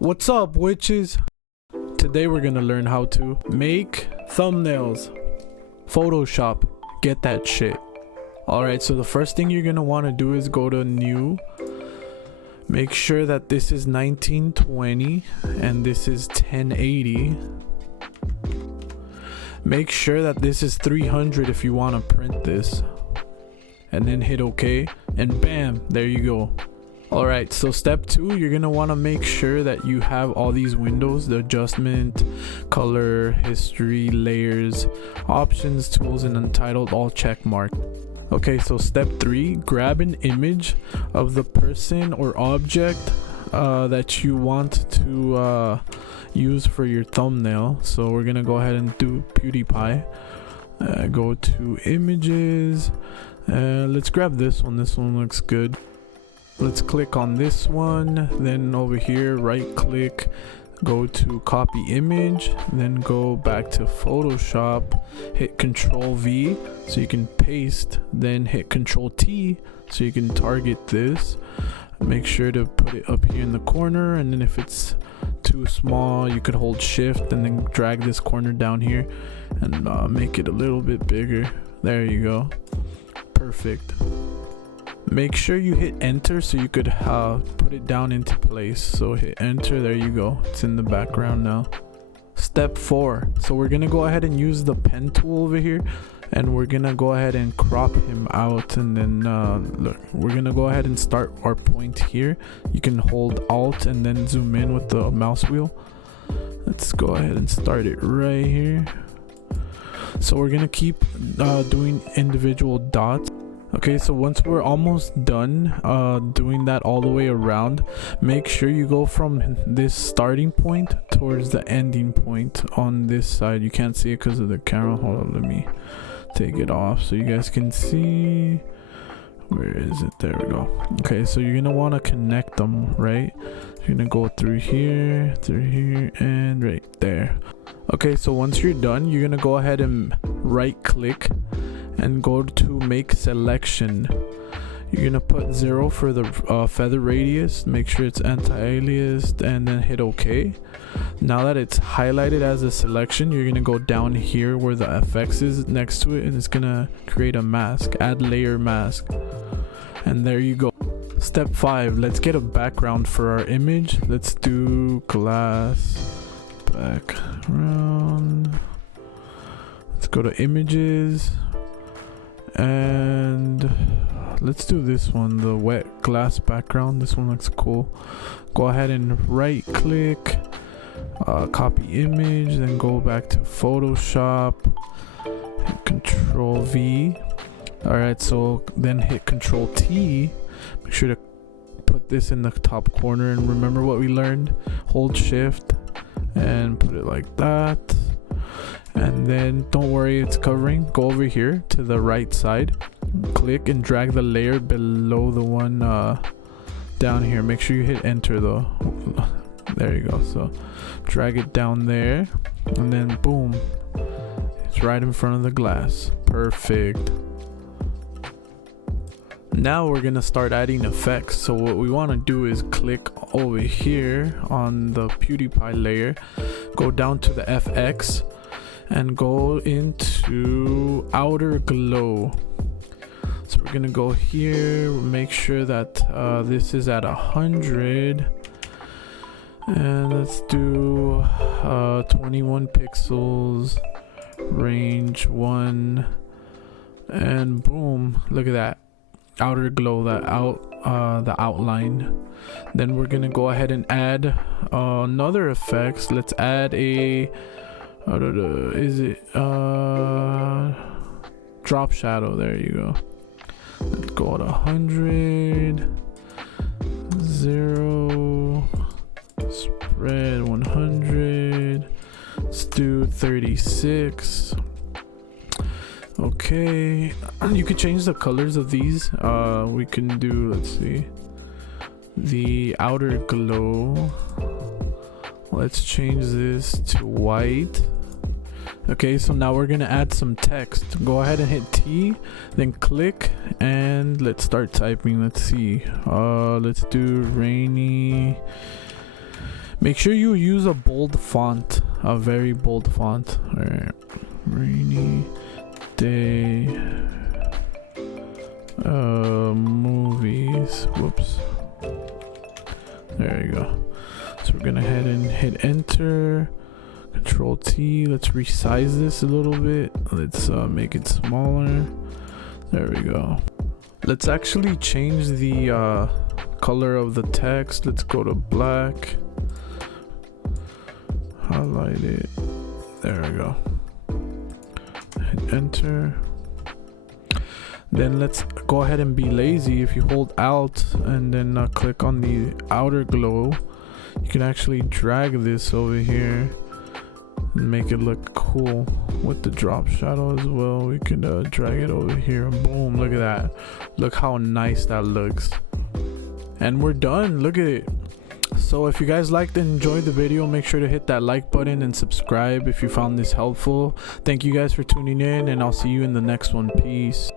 What's up, witches? Today we're gonna learn how to make thumbnails. Photoshop, get that shit. Alright, so the first thing you're gonna want to do is go to new. Make sure that this is 1920 and this is 1080. Make sure that this is 300 if you want to print this. And then hit OK, and bam, there you go. Alright, so step 2, you're gonna want to make sure that you have all these windows: the adjustment, color, history, layers, options, tools, and untitled all check marked. Okay, so step 3, grab an image of the person or object that you want to use for your thumbnail. So we're gonna go ahead and do PewDiePie. Go to images. Let's grab this one. This one looks good. Let's click on this one, then over here right click, go to copy image, then go back to Photoshop, hit Control V so you can paste, then hit Control T so you can target this. Make sure to put it up here in the corner, and then if it's too small you could hold shift and then drag this corner down here and make it a little bit bigger. There you go. Perfect. Make sure you hit enter so you could put it down into place. So hit enter, there you go, it's in the background now. Step 4, so we're gonna go ahead and use the pen tool over here, and we're gonna go ahead and crop him out, and then look, we're gonna go ahead and start our point here. You can hold alt and then zoom in with the mouse wheel. Let's go ahead and start it right here. So we're gonna keep doing individual dots. Okay, so once we're almost done doing that all the way around, make sure you go from this starting point towards the ending point on this side. You can't see it because of the camera. Hold on, let me take it off so you guys can see. Where is it? There we go. Okay, so you're gonna want to connect them, right? You're gonna go through here, and right there. Okay, so once you're done, you're gonna go ahead and right click and go to make selection. You're gonna put 0 for the feather radius, make sure it's anti-aliased, and then hit OK. Now that it's highlighted as a selection, you're gonna go down here where the FX is next to it, and it's gonna create a mask. Add layer mask, and there you go. Step 5, let's get a background for our image. Let's do glass background. Let's go to images, and let's do this one, the wet glass background. This one looks cool. Go ahead and right click, copy image, then go back to Photoshop, hit Control V. Alright, so then hit Control T. Make sure to put this in the top corner, and remember what we learned: hold shift and put it like that. And then don't worry, it's covering. Go over here to the right side, click and drag the layer below the one down here. Make sure you hit enter though. There you go. So drag it down there, and then boom, it's right in front of the glass. Perfect. Now we're gonna start adding effects. So what we want to do is click over here on the PewDiePie layer, go down to the FX, and go into outer glow. So we're gonna go here, make sure that this is at 100, and let's do 21 pixels, range 1, and boom, look at that outer glow, that the outline. Then we're gonna go ahead and add another effects. Let's add a is it drop shadow. There you go. Let's go at 100, 0, spread 100. Let's do 36. Okay, you could change the colors of these. We can do, let's see, the outer glow. Let's change this to white. Okay, so now we're gonna add some text. Go ahead and hit T, then click, and let's start typing. Let's see, let's do rainy Make sure you use a bold font, a very bold font. All right. Rainy day movies. Whoops. There you go. So we're gonna head and hit enter. Control T. Let's resize this a little bit. Let's make it smaller. There we go. Let's actually change the color of the text. Let's go to black. Highlight it. There we go. Hit enter. Then let's go ahead and be lazy. If you hold Alt and then click on the outer glow, you can actually drag this over here and make it look cool with the drop shadow as well. We can drag it over here. Boom, look at that. Look how nice that looks. And we're done. Look at it. So if you guys liked and enjoyed the video, make sure to hit that like button and subscribe if you found this helpful. Thank you guys for tuning in, and I'll see you in the next one. Peace.